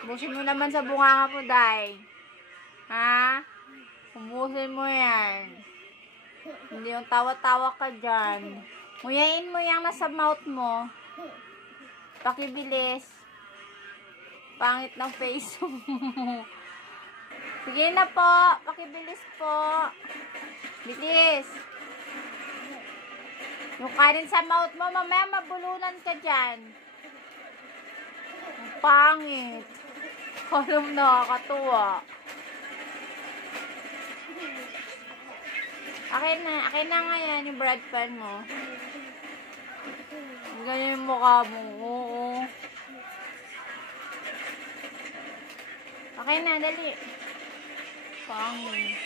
Ubusin mo naman sa bunganga po, Day. Ha? Ubusin mo yan. Hindi yung tawa-tawa ka dyan. Nguyain mo yung nasa mouth mo. Pakibilis. Pangit ng face mo. Sige na po. Pakibilis po. Bilis. Yung kanin sa mouth mo, mamaya mabulunan ka dyan. Ang pangit. Alam nakakatuwa. Akin na nga yan, yung bread pan mo. Ganyan yung mukha mo. Oo. Okay na, dali. Pangit.